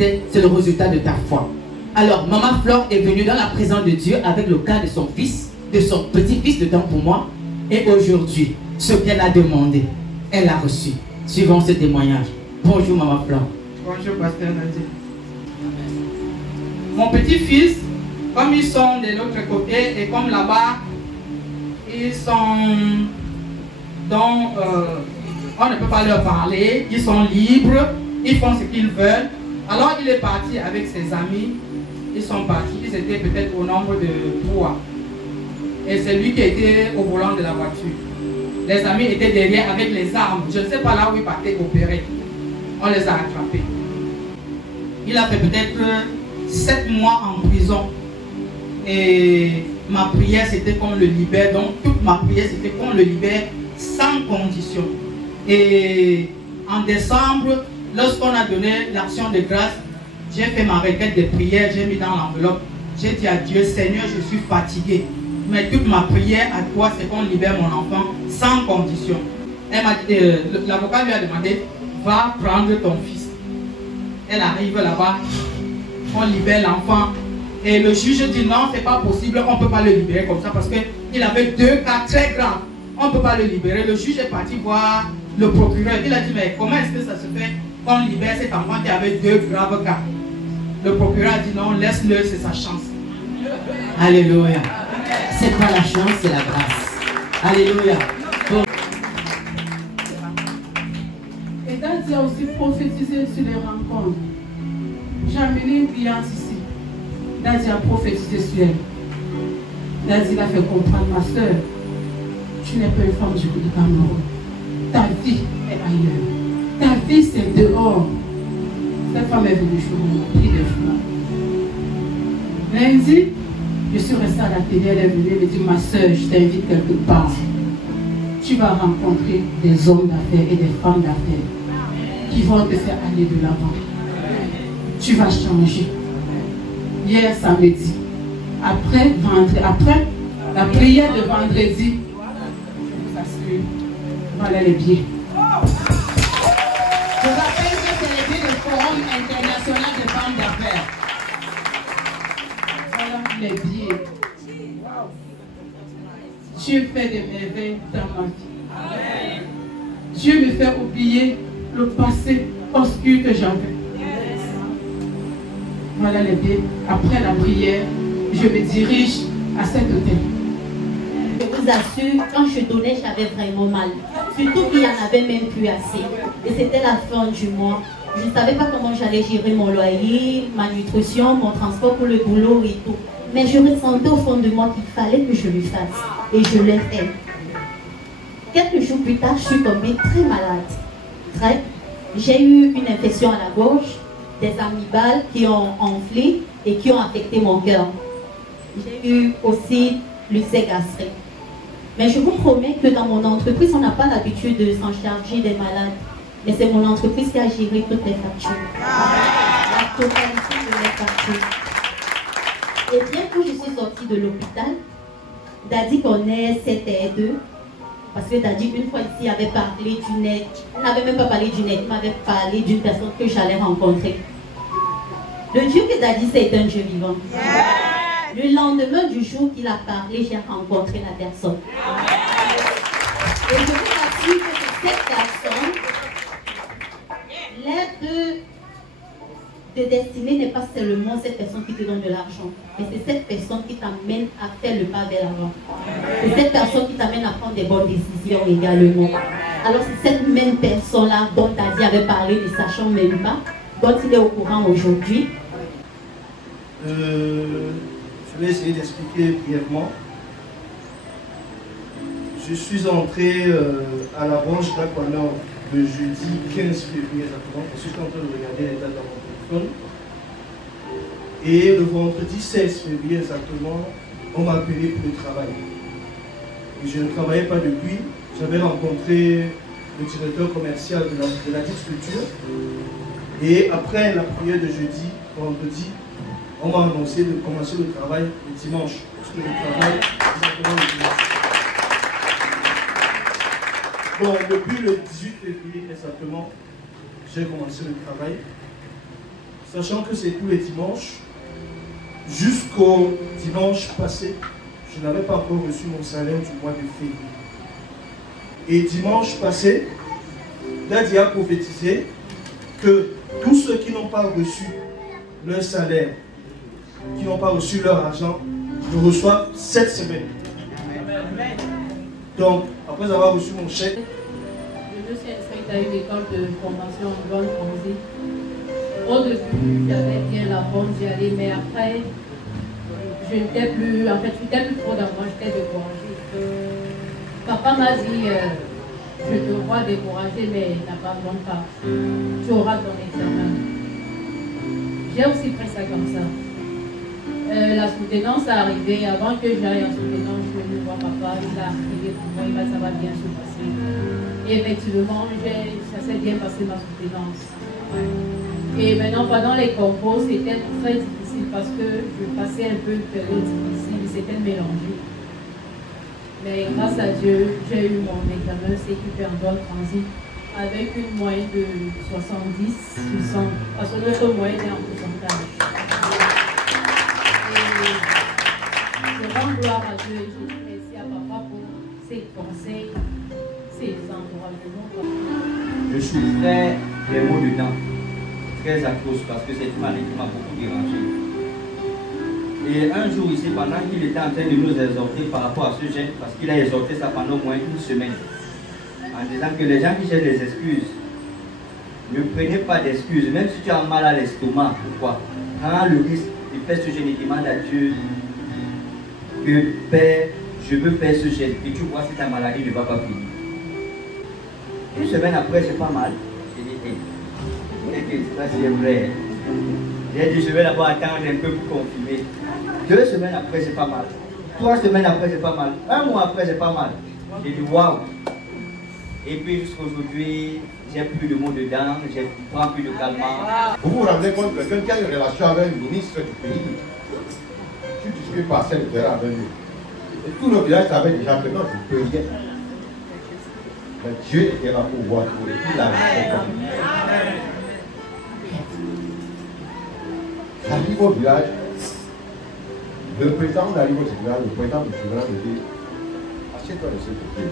c'est le résultat de ta foi. Alors, Maman Flore est venue dans la présence de Dieu avec le cas de son fils, de son petit-fils dedans pour moi. Et aujourd'hui, ce qu'elle a demandé, elle a reçu. Suivons ce témoignage. Bonjour Maman Flore. Bonjour Pasteur Nadia. Mon petit-fils, comme ils sont de l'autre côté et comme là-bas, ils sont donc on ne peut pas leur parler, ils sont libres, ils font ce qu'ils veulent. Alors il est parti avec ses amis, ils sont partis, ils étaient peut-être au nombre de 3. Et c'est lui qui était au volant de la voiture. Les amis étaient derrière avec les armes. Je ne sais pas là où ils partaient opérer. On les a attrapés. Il a fait peut-être 7 mois en prison. Et ma prière, c'était qu'on le libère. Donc, toute ma prière, c'était qu'on le libère sans condition. Et en décembre, lorsqu'on a donné l'action de grâce, j'ai fait ma requête de prière, j'ai mis dans l'enveloppe. J'ai dit à Dieu, Seigneur, je suis fatigué. Mais toute ma prière à toi, c'est qu'on libère mon enfant sans condition. Elle m'a dit, l'avocat lui a demandé, va prendre ton fils. Elle arrive là-bas, on libère l'enfant. Et le juge dit non, c'est pas possible, on ne peut pas le libérer comme ça parce qu'il avait 2 cas très graves. On ne peut pas le libérer. Le juge est parti voir le procureur. Il a dit, mais comment est-ce que ça se fait qu'on libère cet enfant qui avait 2 graves cas? Le procureur a dit non, laisse-le, c'est sa chance. Alléluia. C'est pas la chance, c'est la grâce. Alléluia. Bon. Et Daddy a aussi prophétisé sur les rencontres. J'ai amené une cliente ici. Daddy a prophétisé sur elle. Daddy l'a fait comprendre, ma soeur, tu n'es pas une femme du Cameroun. Ta vie est ailleurs. Ta vie, c'est dehors. Cette femme est venue chez moi, pris des fleurs. Lundi, je suis restée à la télé, elle est venue, elle me dit, ma soeur, je t'invite quelque part. Tu vas rencontrer des hommes d'affaires et des femmes d'affaires qui vont te faire aller de l'avant. Tu vas changer. Hier samedi, après la prière de vendredi, je vous assure, voilà les billets. Je rappelle que c'est les billets du Forum international de femmes d'affaires. Voilà les billets. Dieu fait des merveilles dans ma vie. Dieu me fait oublier le passé obscur que j'avais. Voilà les billets. Après la prière, je me dirige à cet hôtel. Je vous assure, quand je donnais, j'avais vraiment mal. Surtout qu'il n'y en avait même plus assez. Et c'était la fin du mois. Je ne savais pas comment j'allais gérer mon loyer, ma nutrition, mon transport pour le boulot et tout. Mais je ressentais au fond de moi qu'il fallait que je le fasse. Et je l'ai fait. Quelques jours plus tard, je suis tombée très malade. J'ai eu une infection à la gorge, des amygdales qui ont enflé et qui ont affecté mon cœur. J'ai eu aussi l'ulcère gastrique. Mais je vous promets que dans mon entreprise, on n'a pas l'habitude de s'en charger des malades. Mais c'est mon entreprise qui a géré toutes les factures. La totalité de mes factures. Et bien que je suis sortie de l'hôpital, Daddy connaît cette aide. Parce que Daddy, une fois ici, avait parlé du net. Il n'avait même pas parlé du net, il m'avait parlé d'une personne que j'allais rencontrer. Le Dieu que Daddy, c'est un Dieu vivant. Le lendemain du jour qu'il a parlé, j'ai rencontré la personne. Et je vous assure que c'est cette personne, l'aide de destinée n'est pas seulement cette personne qui te donne de l'argent, mais c'est cette personne qui t'amène à faire le pas vers l'avant. C'est cette personne qui t'amène à prendre des bonnes décisions également. Alors c'est cette même personne-là dont Daddy avait parlé, ne sachant même pas, dont il est au courant aujourd'hui. Je vais essayer d'expliquer brièvement. Je suis entré à la branche d'Aquanor le jeudi 15 février exactement. Je suis en train de regarder les dates dans mon téléphone. Et le vendredi 16 février exactement, on m'a appelé pour le travail. Et je ne travaillais pas depuis. J'avais rencontré le directeur commercial de la dite structure. Et après la prière de jeudi, vendredi, on m'a annoncé de commencer le travail le dimanche. Parce que je travaille exactement le dimanche. Bon, depuis le 18 février exactement, j'ai commencé le travail. sachant que c'est tous les dimanches. Jusqu'au dimanche passé, je n'avais pas encore reçu mon salaire du mois de février. Et dimanche passé, Daddy a prophétisé que tous ceux qui n'ont pas reçu leur salaire, qui n'ont pas reçu leur argent, le reçoivent cette semaine. Donc, après avoir reçu mon chèque, je me suis inscrite à une école de formation en douane transit. Au début, j'avais bien la forme d'y aller, mais après, je n'étais plus, en fait, je n'étais plus trop dans moi, j'étais découragée. Papa m'a dit, je te vois découragée, mais n'abandonne pas. Tu auras ton examen. J'ai aussi pris ça comme ça. La soutenance est arrivée. Avant que j'aille en soutenance, je venais voir papa. Il a prié pour moi, il m'a dit ça va bien se passer. Et effectivement, ça s'est bien passé ma soutenance. Et maintenant, pendant les compos, c'était très difficile parce que je passais un peu une période difficile, c'était mélangé. Mais grâce à Dieu, j'ai eu mon examen CQP en douane transit avec une moyenne de 70 sur 100, parce que notre moyenne est en pourcentage. Et je rends gloire à Dieu et je dis merci à papa pour ses conseils, ses encouragements. Je souffrais des maux de dents, très à cause, parce que c'est une maladie qui m'a beaucoup dérangé. Et un jour ici, pendant qu'il était en train de nous exhorter par rapport à ce gène, parce qu'il a exhorté ça pendant au moins une semaine, en disant que les gens qui cherchent des excuses, ne prenez pas d'excuses, même si tu as mal à l'estomac, pourquoi? Prends le risque de faire ce gène et demande à Dieu que Père, je veux faire ce gène, et tu vois si ta maladie ne va pas finir. Une semaine après, c'est pas mal. J'ai dit, ça c'est vrai. J'ai dit, je vais d'abord attendre un peu pour confirmer. 2 semaines après, c'est pas mal. 3 semaines après, c'est pas mal. 1 mois après, c'est pas mal. J'ai dit, waouh. Et puis jusqu'à aujourd'hui, j'ai plus de mots dedans, je prends plus de calmant. Vous vous rendez compte que quelqu'un qui a une relation avec un ministre du pays, tu discutes par le terrain avec lui. Et tout le village savait déjà que non, je ne peux rien. Mais Dieu est là pour voir tout. Il a fait comme j'arrive au village, le président arrive au tribunal, le président du tribunal me dit, assieds-toi de ce côté,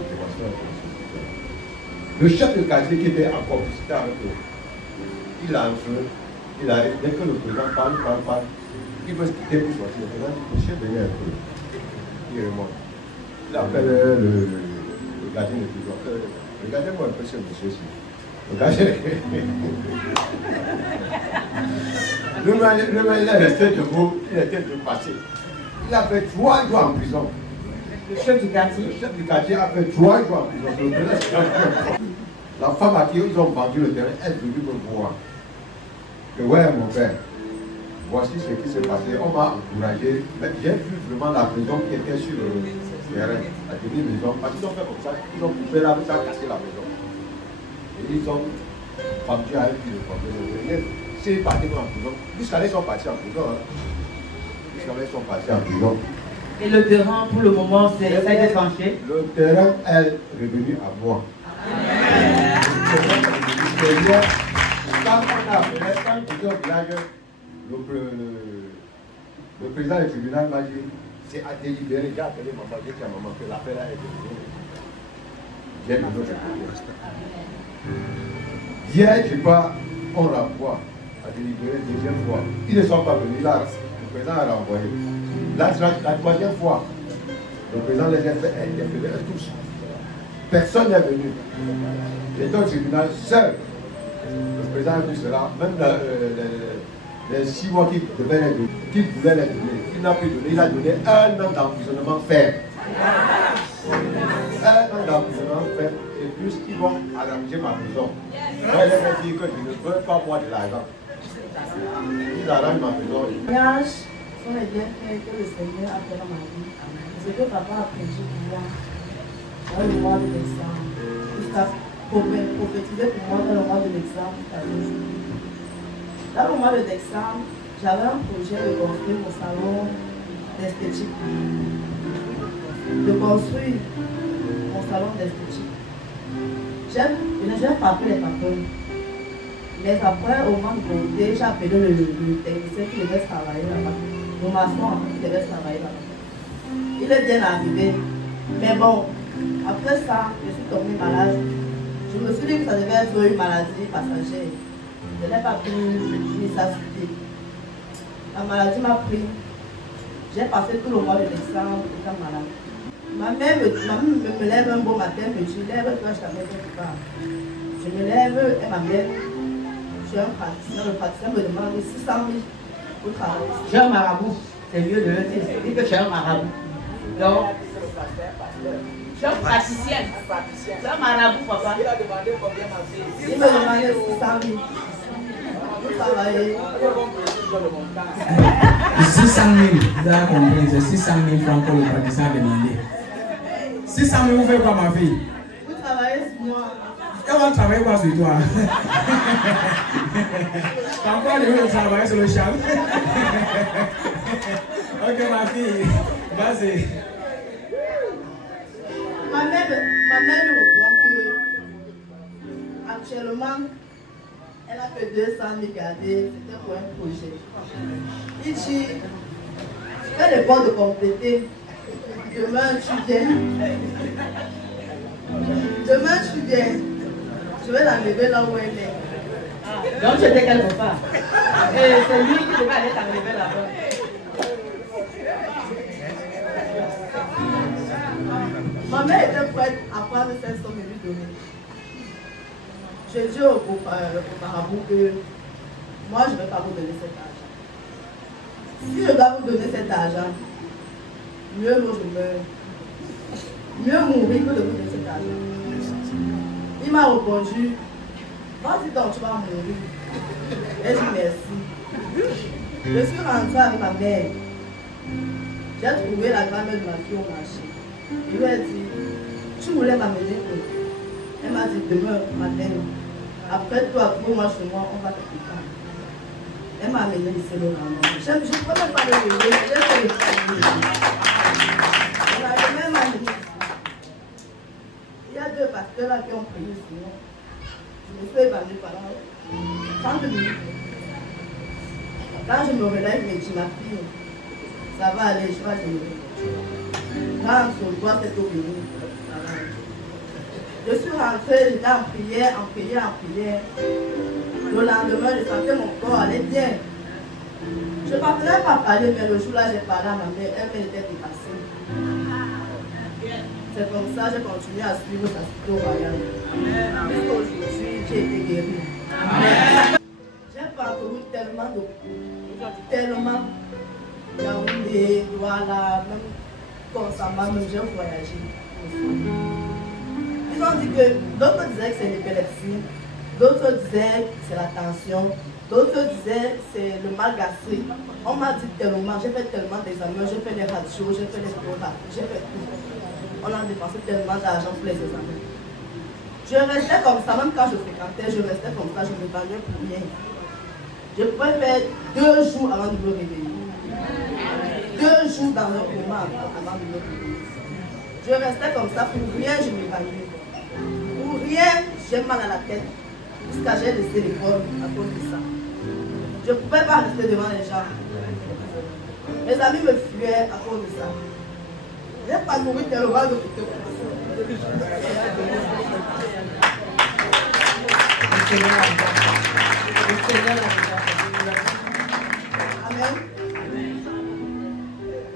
le chef de quartier qui était en complicité avec eux, il a un feu, il arrive, dès que le président parle, il veut se quitter pour sortir. Le président dit, monsieur, venez un peu. Il remonte. Il appelle le gardien de prison. Regardez-moi un peu ce monsieur-ci. Regardez. Le mec, il est resté debout, il était dépassé. Il a fait 3 jours en prison. Le chef du quartier a fait 3 jours en prison. La femme à qui ils ont vendu le terrain est venue me voir. Que ouais, mon père, voici ce qui s'est passé. On m'a encouragé. J'ai vu vraiment la maison qui était sur le terrain, la demi-maison. Parce qu'ils ont fait comme ça, ils ont coupé la maison, cassé la maison. Et ils ont vendu à eux qui le vendaient. C'est parti en prison. Jusqu'à là, ils sont partis en prison. Jusqu'à là, ils sont partis en prison. Et le terrain, pour le moment, ça a été tranché? Le terrain est revenu à moi. Quand on a appelé, quand j'étais au village, le président du tribunal m'a dit, c'est à délibérer. J'ai appelé maman, j'ai dit à maman que l'affaire est devenue. J'ai de notre côté. Hier, je pars, on renvoie à délibérer 2e fois. Ils ne sont pas venus là, le président a renvoyé. La 3e fois, le président les a fait interpeller tous. Personne n'est venu. J'étais au tribunal seul. Le président a vu cela, même les 6 mois qu'il voulait les donner, il n'a plus donné, il a donné 1 an d'emprisonnement ferme. 1 an d'emprisonnement ferme, et plus ils vont arranger ma maison. Moi, je vais dire que je ne veux pas moi de l'argent. Ils arrangent ma maison. Les mariages sont les bienfaits que le Seigneur a fait dans ma vie. Ce que papa a prêché pour moi dans le mois de décembre, jusqu'à prophétiser pour moi dans le mois de décembre. Dans le mois de décembre, j'avais un projet de construire mon salon d'esthétique. De construire mon salon d'esthétique. J'ai frappé les papels. Mais après, au moment de monter, j'ai appelé le technicien qui devait travailler là-bas. Mon maçon, qui devait travailler là-bas. Il est bien arrivé. Mais bon, après ça, je suis tombée malade. Je me suis dit que ça devait être une maladie passagère. Je n'ai pas pu m'examiner. La maladie m'a pris. J'ai passé tout le mois de décembre étant malade. Ma mère me lève un beau matin, me dit, lève-toi, je t'amène quelque part. Je me lève et ma mère, je suis un praticien. Le praticien me demande 600 000 pour travailler. Je suis un marabout, c'est mieux de le dire. Il dit que je suis un marabout. Donc, je suis un praticien. C'est un marabout, papa. Il a demandé combien ma fille. Il me demandait 600 000 pour travailler. 600 000, vous avez compris, c'est 600 000 francs que le praticien a demandé. 600 000, vous faites quoi, ma fille? Vous travaillez sur moi. Et on va travailler quoi sur toi? T'as encore le travailler sur le champ? Ok, ma fille, vas-y. Ma mère me reprend que actuellement, elle a fait 200 000 gardés, c'était pour un projet. Il dit, je fais l'effort de compléter. Demain, tu viens. Demain, tu viens. Je vais l'enlever là où elle est. Donc, j'étais quelque part. Et c'est lui qui devait aller t'enlever là-bas. Ma mère était prête à prendre 500 000 donner. Je dis au marabout que moi, je ne vais pas vous donner cet argent. Si je dois vous donner cet argent, mieux vaut je meurs. Mieux mourir que de vous donner cet argent. Il m'a répondu, vas-y donc, tu vas mourir. Et je dis merci. Je suis rentrée avec ma mère. J'ai trouvé la grand-mère de ma fille au marché. Je lui ai dit, tu voulais m'amener où? Elle m'a dit, demain matin, après toi, pour moi, chez moi, on va te préparer. Elle m'a amené ici le random. Je ne peux même pas le lever, j'ai fait le famille. On a même amené. Il y a deux pasteurs là qui ont prié sur moi. Je me suis évanouie pendant 30 minutes. Quand je me relève, je me dis, ma fille, ça va aller, je vais aller. Quand on voit cette eau bénie, ça va aller. Je suis rentrée, j'étais en prière, en prière, en prière. Le lendemain, je sentais mon corps aller bien. Je ne parvenais pas à parler, mais le jour-là, j'ai parlé à ma mère, elle m'était dépassée. C'est comme ça que j'ai continué à suivre sa cité royale. Jusqu'aujourd'hui, j'ai été guérie. J'ai parcouru tellement de coups, tellement. Yaoundé, Douala, même Consamba, même j'ai voyagé. Ils ont dit que d'autres disaient que c'est l'épilepsie, d'autres disaient que c'est la tension, d'autres disaient que c'est le mal gastrique. On m'a dit tellement, j'ai fait tellement d'examens, j'ai fait les radios, j'ai fait les photographies, j'ai fait tout. On a dépensé tellement d'argent pour les examens. Je restais comme ça, même quand je fréquentais, je restais comme ça, je ne m'évanouis pour rien. Je pouvais faire 2 jours avant de me réveiller. 2 jours dans le coma avant de me réveiller. Je restais comme ça, pour rien je m'évanouis. Pour rien j'ai mal à la tête. Jusqu'à j'ai laissé l'école à cause de ça. Je ne pouvais pas rester devant les gens. Mes amis me fuyaient à cause de ça. J'ai pas couru tellement de côté. Amen.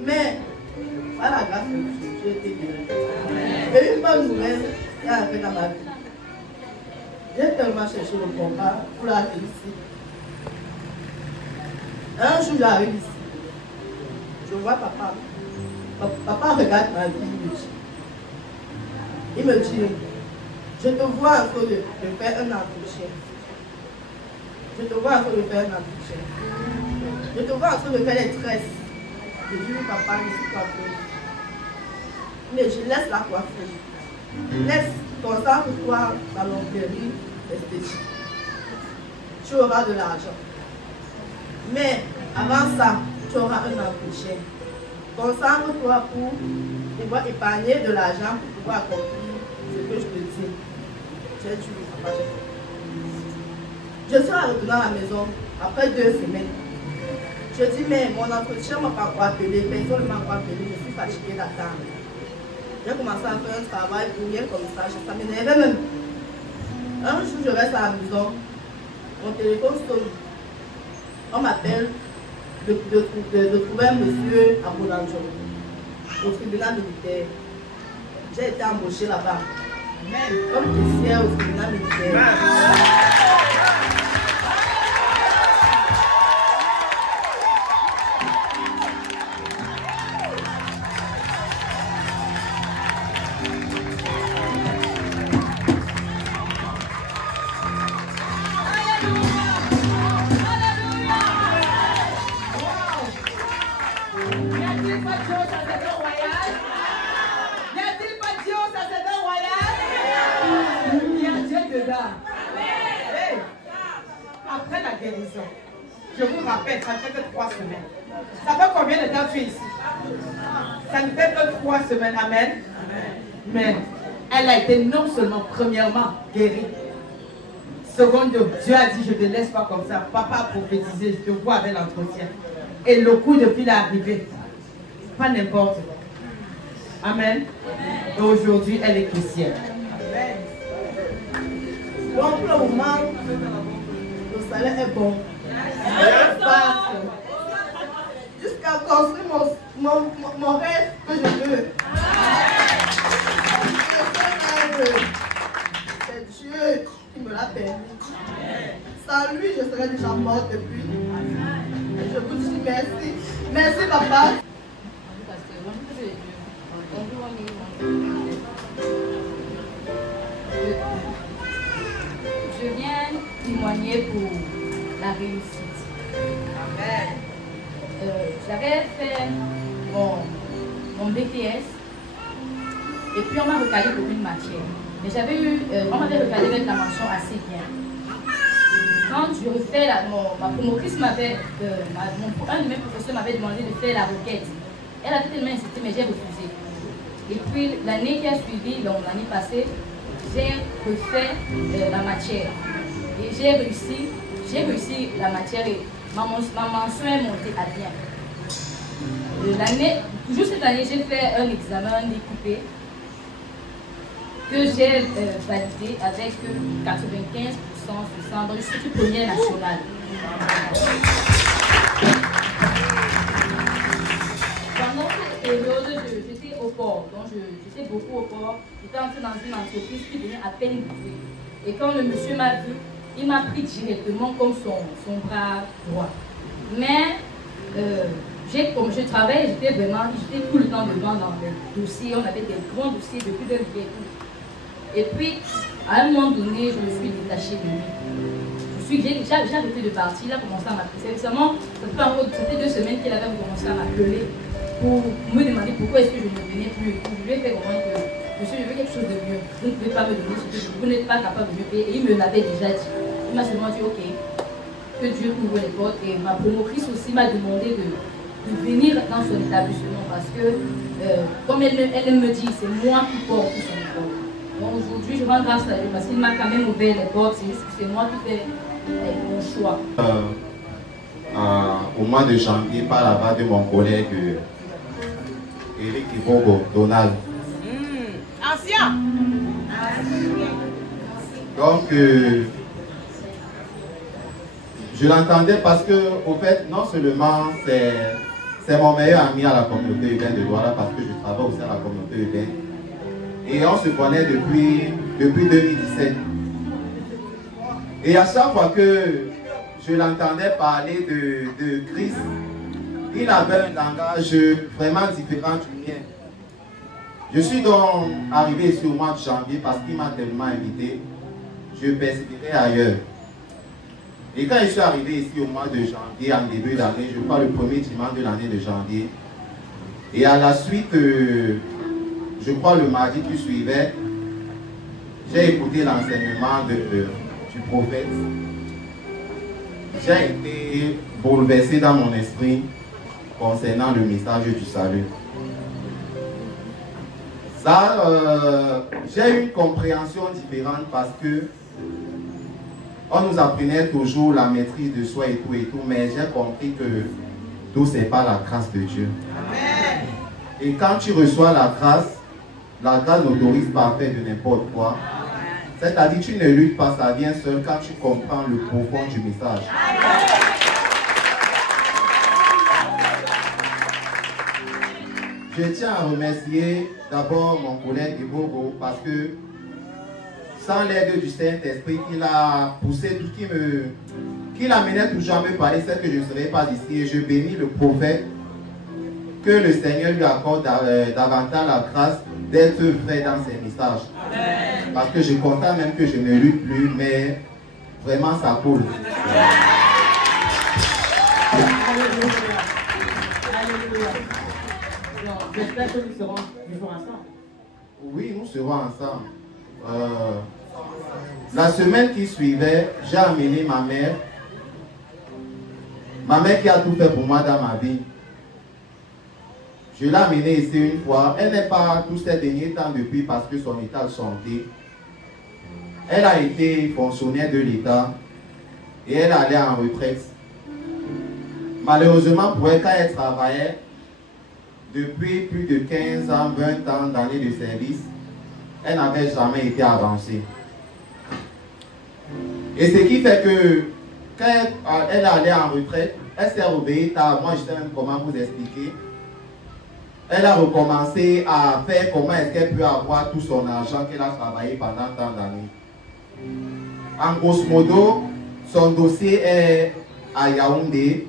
Mais, par la grâce de Dieu, j'ai été guéri. Et une bonne nouvelle qui a arrivé dans ma vie. J'ai tellement cherché le combat pour la réussir. Un jour, j'arrive ici. Je vois papa. Papa regarde ma vie. Il me dit, je te vois en train de faire un entretien. Je te vois en train de faire un entretien. Je te vois en train de faire les tresses. Je dis, papa, ne suis pas beau. Mais je laisse la coiffure. Laisse, concentre-toi dans l'onglerie esthétique. Tu auras de l'argent. Mais avant ça, tu auras un entretien. Concentre-toi pour pouvoir épargner de l'argent pour pouvoir accomplir ce que je te dis. J'ai dit, papa, Je suis retournée à la maison après 2 semaines. Je dis, mais mon entretien ne m'a pas encore appelé, personne ne m'a encore appelé, je suis fatiguée d'attendre. J'ai commencé à faire un travail pour rien comme ça, ça m'énervait même. Un jour, je reste à la maison, mon téléphone sonne. On m'appelle de trouver un monsieur à Boulanger, au tribunal militaire. J'ai été embauchée là-bas, comme caissière au tribunal militaire. Après la guérison, je vous rappelle, ça ne fait que 3 semaines. Ça fait combien de temps tu es ici? Ça ne fait que 3 semaines, amen. Mais elle a été non seulement premièrement guérie. Secondo, Dieu a dit, je ne te laisse pas comme ça. Papa a prophétisé, je te vois avec l'entretien. Et le coup de fil est arrivé. Pas n'importe quoi. Amen. Et aujourd'hui, elle est chrétienne. Donc pour le moment, le salaire est bon. Jusqu'à construire mon rêve que je veux. C'est Dieu qui me l'a permis. Sans lui, je serais déjà morte depuis. Je vous dis merci. Merci papa. Je viens témoigner pour la réussite. Amen. J'avais fait mon BTS et puis on m'a recalé pour une matière. Mais on m'avait recalé avec la mention assez bien. Quand je refais ma promotrice m'avait, un de mes professeurs m'avait demandé de faire la requête. Elle avait tellement insisté, mais j'ai refusé. Et puis l'année qui a suivi, donc l'année passée, j'ai refait la matière. Et j'ai réussi la matière et ma mention est montée à bien. Toujours cette année, j'ai fait un examen découpé que j'ai validé avec 95% sur 100 dans le statut première national. Pendant cette période, j'étais au port, donc j'étais beaucoup au port. J'étais entrée dans une entreprise qui venait à peine d'ouvrir. Et quand le monsieur m'a vu, il m'a pris directement comme son bras droit. Mais comme je travaillais, j'étais tout le temps devant dans les dossiers. On avait des grands dossiers depuis d'un billet. Et puis, à un moment donné, je me suis détachée de lui. J'ai arrêté de partir, il a commencé à m'appeler. Récemment, ça fait 2 semaines qu'il avait commencé à m'appeler pour me demander pourquoi est-ce que je ne venais plus. Je lui ai fait comprendre que monsieur, je veux quelque chose de mieux. Vous ne pouvez pas me donner ce que vous n'êtes pas capable de me payer. Et il me l'avait déjà dit. Il m'a seulement dit, ok, que Dieu ouvre les portes. Et ma promotrice aussi m'a demandé de venir dans son établissement parce que, comme elle me dit, c'est moi qui porte son école. Donc aujourd'hui, je rends grâce à Dieu parce qu'il m'a quand même ouvert les portes. C'est juste que c'est moi qui fais mon choix. Au mois de janvier, par la voix de mon collègue Eric Ivogo Donald. Ancien. Donc, je l'entendais parce que, au fait, non seulement c'est mon meilleur ami à la communauté urbaine de Douala parce que je travaille aussi à la communauté urbaine. Et on se connaît depuis 2017. Et à chaque fois que je l'entendais parler de Christ, il avait un langage vraiment différent du mien. Je suis donc arrivé ici au mois de janvier parce qu'il m'a tellement invité. Je persévérais ailleurs. Et quand je suis arrivé ici au mois de janvier, en début d'année, je crois le premier dimanche de l'année de janvier, et à la suite, je crois le mardi qui suivait, j'ai écouté l'enseignement du prophète. J'ai été bouleversé dans mon esprit concernant le message du salut. Ça, j'ai une compréhension différente parce que on nous apprenait toujours la maîtrise de soi et tout, mais j'ai compris que tout c'est pas la grâce de Dieu. Amen. Et quand tu reçois la grâce n'autorise pas à faire de n'importe quoi. C'est-à-dire tu ne luttes pas, ça vient seul quand tu comprends le profond du message. Je tiens à remercier d'abord mon collègue Ibogo parce que sans l'aide du Saint-Esprit qui l'a poussé, qui l'amenait toujours à me parler, c'est que je ne serais pas ici. Et je bénis le prophète, que le Seigneur lui accorde davantage la grâce d'être vrai dans ses messages. Amen. Parce que je constate même que je ne lutte plus, mais vraiment ça coule. J'espère que nous serons toujours ensemble. Oui, nous serons ensemble. La semaine qui suivait, j'ai amené ma mère. Ma mère qui a tout fait pour moi dans ma vie. Je l'ai amenée ici une fois. Elle n'est pas tous ces derniers temps depuis parce que son état de santé. Elle a été fonctionnaire de l'État et elle allait en retraite. Malheureusement pour elle, quand elle travaillait, depuis plus de 15 ans, 20 ans d'années de service, elle n'avait jamais été avancée. Et ce qui fait que quand elle allait en retraite, elle s'est réveillée tard. Moi, je ne sais même comment vous expliquer. Elle a recommencé à faire comment est-ce qu'elle peut avoir tout son argent qu'elle a travaillé pendant tant d'années. En grosso modo, son dossier est à Yaoundé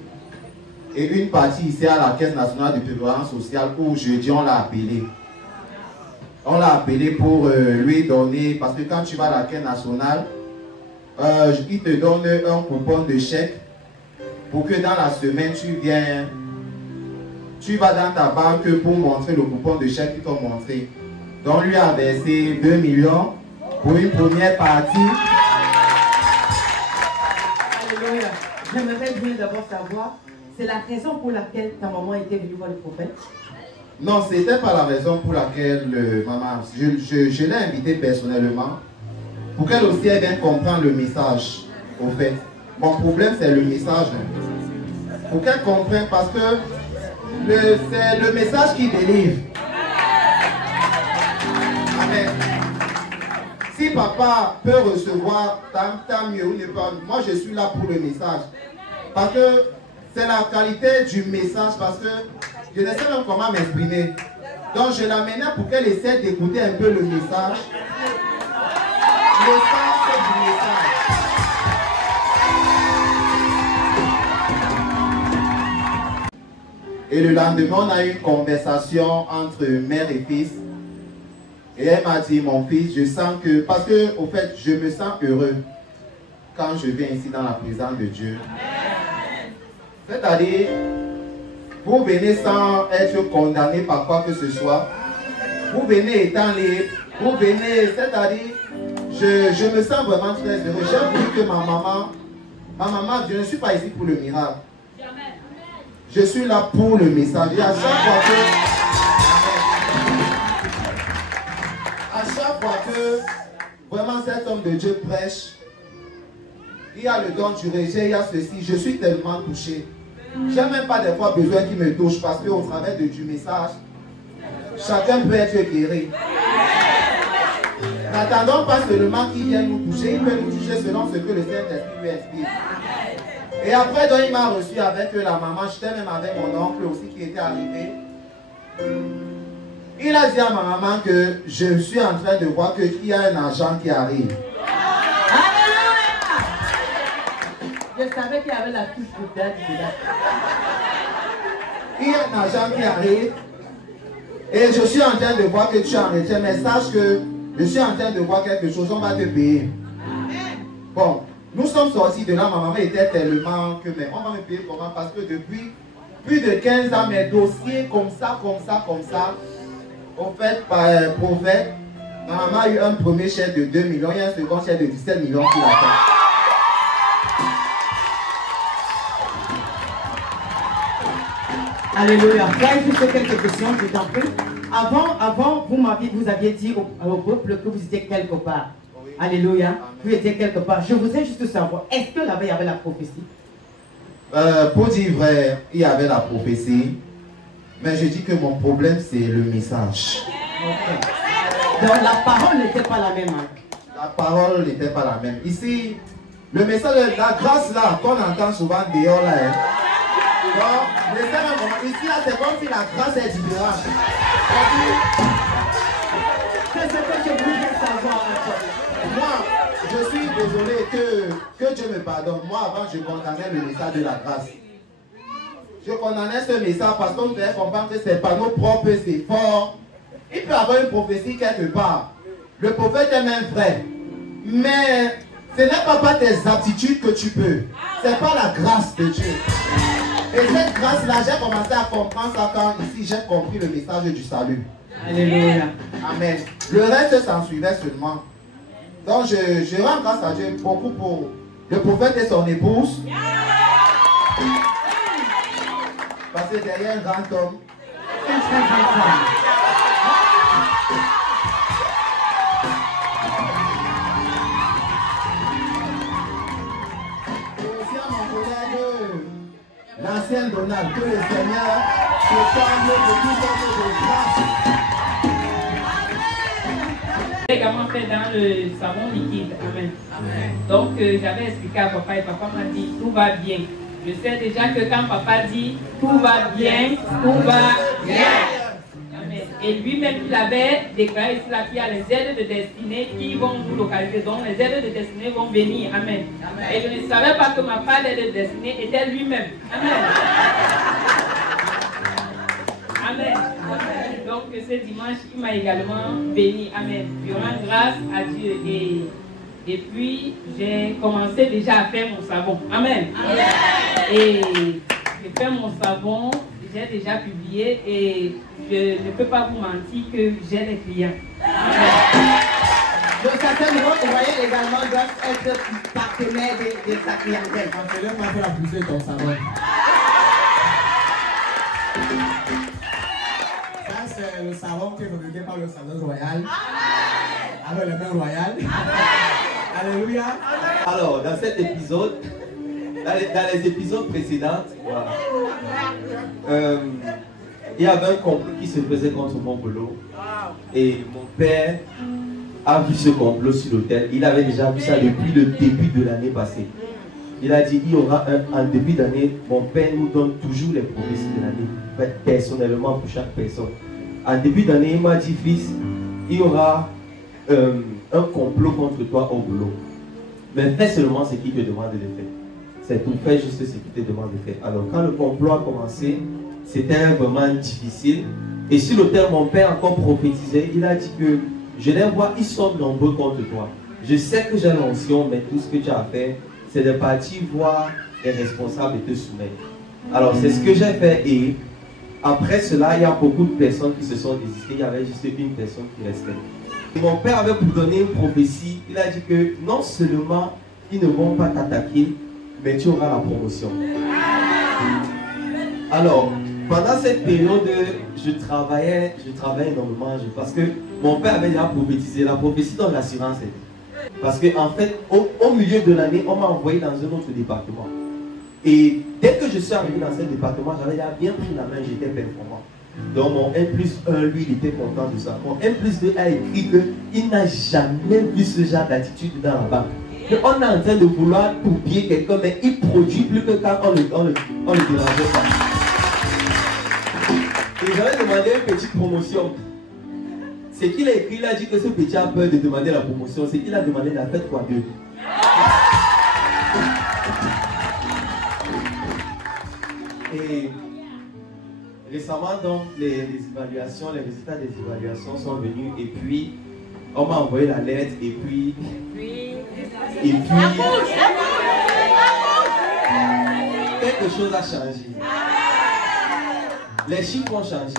et une partie ici à la Caisse nationale de prévoyance sociale où jeudi on l'a appelé. On l'a appelé pour lui donner, parce que quand tu vas à la Caisse nationale, il te donne un coupon de chèque pour que dans la semaine tu vas dans ta banque pour montrer le coupon de chèque qu'ils t'ont montré. Donc lui a versé 2 millions pour une première partie. Alléluia. J'aimerais bien d'abord savoir, c'est la raison pour laquelle ta maman était venue voir le prophète? Non, ce n'était pas la raison pour laquelle maman, je l'ai invitée personnellement pour qu'elle aussi ait bien comprendre le message. Au fait, mon problème c'est le message. Pour qu'elle comprenne parce que c'est le message qui délivre. Amen. Si papa peut recevoir, tant mieux. Moi je suis là pour le message. Parce que c'est la qualité du message, parce que je ne sais même comment m'exprimer. Donc je l'amenais pour qu'elle essaie d'écouter un peu le message. Le sens du message. Et le lendemain, on a eu une conversation entre mère et fils. Et elle m'a dit, mon fils, je sens que... Parce que, au fait, je me sens heureux quand je viens ici dans la présence de Dieu. C'est-à-dire, vous venez sans être condamné par quoi que ce soit. Vous venez étant libre. Vous venez, c'est-à-dire, je me sens vraiment très heureux. J'ai voulu que ma maman, je ne suis pas ici pour le miracle. Je suis là pour le message. Et à chaque fois que vraiment cet homme de Dieu prêche, il y a le don du rejet, il y a ceci. Je suis tellement touché. Je n'ai même pas des fois besoin qu'il me touche parce qu'au travers du message, chacun peut être guéri. N'attendons pas seulement qu'il vienne nous toucher, il peut nous toucher selon ce que le Saint-Esprit lui explique. Et après, donc, il m'a reçu avec la maman, j'étais même avec mon oncle aussi qui était arrivé. Il a dit à ma maman que je suis en train de voir qu'il y a un agent qui arrive. Alléluia! Je savais qu'il y avait la touche de date dedans. Il y a un agent qui arrive. Et je suis en train de voir que tu es en retrait, mais sache que je suis en train de voir quelque chose, on va te payer. Bon. Nous sommes sortis de là, ma maman était tellement que, mais on va me payer comment? Parce que depuis plus de 15 ans, mes dossiers comme ça, au fait, par prophète, ma maman a eu un premier chèque de 2 millions et un second chèque de 17 millions qui l'attend. Alléluia. Frère, juste quelques questions, je t'en prie. Avant, vous aviez dit au peuple que vous étiez quelque part. Alléluia. Vous étiez quelque part. Je voudrais juste savoir, est-ce que là-bas il y avait la prophétie? Pour dire vrai, il y avait la prophétie. Mais je dis que mon problème, c'est le message. Okay. Donc la parole n'était pas la même. Hein? La parole n'était pas la même. Ici, le message, la grâce là, qu'on entend souvent dehors là. Hein. Donc, ici là, c'est comme si la grâce est différente. C'est ce que je voulais savoir. Moi, je suis désolé que Dieu me pardonne. Moi, avant, je condamnais le message de la grâce. Je condamnais ce message parce qu'on devait comprendre que c'est pas nos propres efforts. Il peut y avoir une prophétie quelque part. Le prophète est même vrai. Mais ce n'est pas par tes aptitudes que tu peux. C'est pas la grâce de Dieu. Et cette grâce-là, j'ai commencé à comprendre ça quand ici j'ai compris le message du salut. Alléluia. Amen. Le reste s'en suivait seulement. Donc je rends grâce à Dieu beaucoup pour le prophète et son épouse. Parce que derrière un grand homme, un très grand homme. Et aussi à mon collègue, l'ancien Donald, que le Seigneur se parle de tout ordre de grâce. J'ai également fait dans le savon liquide. Amen. Amen. Donc j'avais expliqué à papa et papa m'a dit tout va bien. Je sais déjà que quand papa dit tout va bien, tout va bien. Amen. Et lui-même, il avait déclaré ici qu'il y a les aides de destinée qui vont vous localiser. Donc les aides de destinée vont venir. Amen. Amen. Et je ne savais pas que ma part d'aide de destinée était lui-même. Amen. Amen. Amen. Donc ce dimanche, il m'a également béni. Amen. Je rends grâce à Dieu. Et puis, j'ai commencé déjà à faire mon savon. Amen. Amen. Et j'ai fait mon savon, j'ai déjà publié et je ne peux pas vous mentir que j'ai des clients. Donc, certains moyens également doivent être partenaires de sa clientèle. On te lève pas la pousser ton savon. Ça, c'est le savon qui est fabriqué par le salon royal. Alors, le mains royal. Alléluia. Alors, dans cet épisode, dans les épisodes précédents, voilà, il y avait un complot qui se faisait contre mon boulot. Et mon père a vu ce complot sur l'autel. Il avait déjà vu ça depuis le début de l'année passée. Il a dit, il y aura en début d'année, mon père nous donne toujours les prophéties de l'année, personnellement pour chaque personne. En début d'année, il m'a dit, fils, il y aura un complot contre toi au boulot. Mais fais seulement ce qu'il te demande de faire. C'est tout, fais juste ce qu'il te demande de faire. Alors quand le complot a commencé, c'était vraiment difficile. Et sur l'autel, mon père encore prophétisait. Il a dit que je les vois, ils sont nombreux contre toi. Je sais que j'ai l'onction, mais tout ce que tu as à faire, c'est de partir voir les responsables et te soumettre. Alors c'est ce que j'ai fait et après cela, il y a beaucoup de personnes qui se sont désistées. Il y avait juste une personne qui restait. Mon père avait pour donner une prophétie. Il a dit que non seulement ils ne vont pas t'attaquer, mais tu auras la promotion. Alors, pendant cette période, je travaillais énormément parce que mon père avait déjà prophétisé. La prophétie dans l'assurance. Parce que en fait, au milieu de l'année, on m'a envoyé dans un autre département. Et dès que je suis arrivé dans ce département, j'avais déjà bien pris la main, j'étais performant. Donc mon 1+1, lui, il était content de ça. Mon 1+2 a écrit qu'il n'a jamais vu ce genre d'attitude dans la banque. On est en train de vouloir copier quelqu'un, mais il produit plus que quand on le dérangeait pas. Et j'avais demandé une petite promotion. Ce qu'il a écrit, il a dit que ce petit a peur de demander la promotion. C'est qu'il a demandé la fête quoi deux. Et récemment, donc, les évaluations, les résultats des évaluations sont venus et puis on m'a envoyé la lettre et puis quelque chose a changé. Les chiffres ont changé.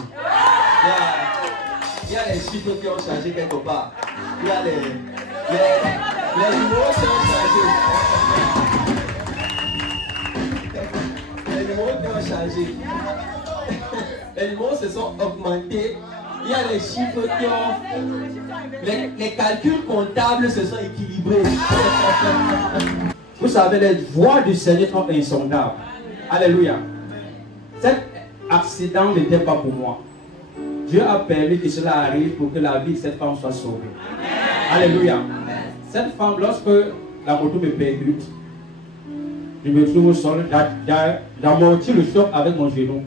Il y a les chiffres qui ont changé quelque part. Il y a les numéros qui ont changé. Les numéros qui ont changé. Les numéros se sont augmentés Il y a des chiffres qui ont... Les calculs comptables se sont équilibrés. Vous savez, les voies du Seigneur sont insondables. Alléluia. Cet accident n'était pas pour moi. Dieu a permis que cela arrive pour que la vie de cette femme soit sauvée. Alléluia. Cette femme, lorsque la moto me percute, je me trouve au sol, j'amortis le choc avec mon genou.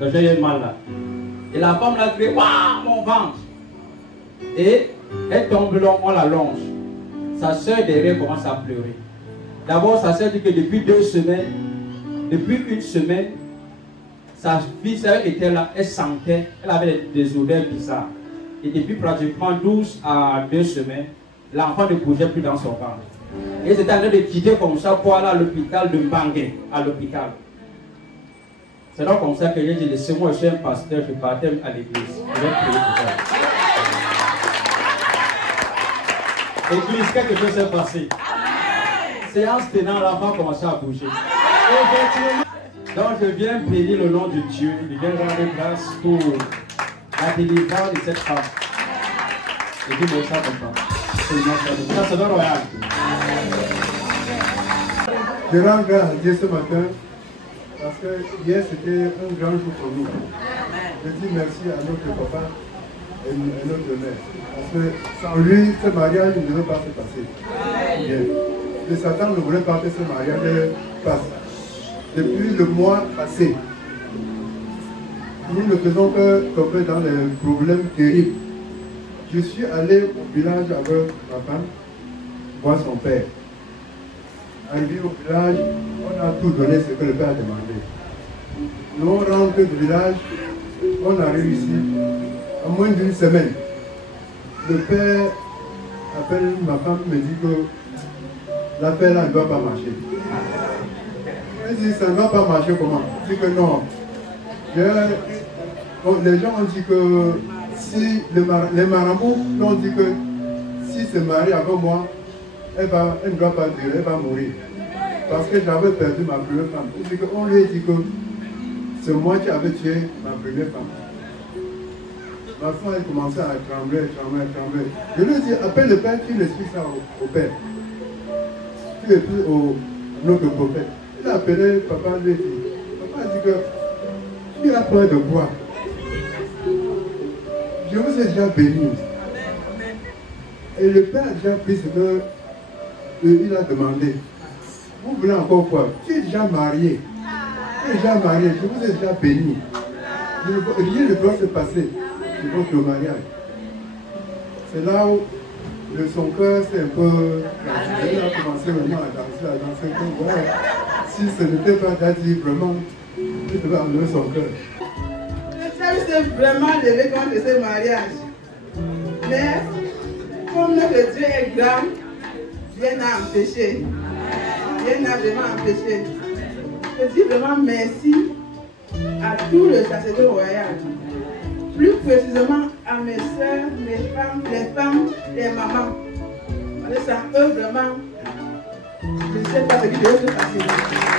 J'ai eu mal là. Et la femme l'a crié, waouh, mon ventre. Et elle tombe là, on la longe. Sa soeur derrière commence à pleurer. D'abord, sa soeur dit que depuis 2 semaines, depuis 1 semaine, sa fille était là, elle sentait, elle avait des odeurs bizarres. Et depuis pratiquement 12 à 2 semaines, l'enfant ne bougeait plus dans son ventre. Et c'était en train de quitter comme ça pour aller à l'hôpital de Mbangue, à l'hôpital. C'est donc comme ça que j'ai dit, laissez-moi, je suis un pasteur, je partais à l'église. Je vais prier pour ça. Église, quelque chose s'est passé. Séance tenant, l'enfant a commencé à bouger. Donc je viens bénir le nom de Dieu. Je viens rendre grâce pour la délivrance de cette femme. Et dis moi ça comme ça. Ça, c'est dans royal. Je rends grâce à Dieu ce matin parce que hier c'était un grand jour pour nous. Je dis merci à notre papa et notre mère. Parce que sans lui, ce mariage ne devait pas se passer. Bien. Et Satan ne voulait pas que ce mariage passe. Depuis le mois passé, nous ne faisons que tomber dans des problèmes terribles. Je suis allé au village avec ma femme, voir son père. Arrivé au village, on a tout donné ce que le père a demandé. Nous on rentre du village, on a réussi. En moins d'1 semaine, le père appelle ma femme, me dit que l'appel là ne doit pas marcher. Elle dit ça ne va pas marcher comment? Je dis que non. Les gens ont dit que si les marabouts ont dit que si se marie avec moi, elle ne doit pas durer, elle va mourir. Parce que j'avais perdu ma première femme. On lui a dit que c'est moi qui avais tué ma première femme. Ma femme a commencé à trembler. Je lui ai dit, appelle le père, tu l'expliques ça au père. Tu l'expliques au notre prophète. Il a appelé papa, lui a dit. Papa a dit que tu as peur de quoi? Je vous ai déjà béni. Et le père a déjà pris ce que il a demandé. Vous voulez encore quoi? Tu es déjà marié. Tu es déjà marié. Je vous ai déjà béni. Rien ne doit se passer de votre mariage. C'est là où son cœur s'est un peu... Il a commencé vraiment à danser comme voilà. Si ce n'était pas Daddy, vraiment, il devait enlever son cœur. Le s'est vraiment levé contre ce mariage. Mais, comme notre Dieu est grand, rien n'a empêché. Rien n'a vraiment empêché. Je dis vraiment merci à tout le sacerdoce royal. Plus précisément à mes soeurs, les femmes, les mamans. Parce que ça eux vraiment, je ne sais pas ce qui doit se passer.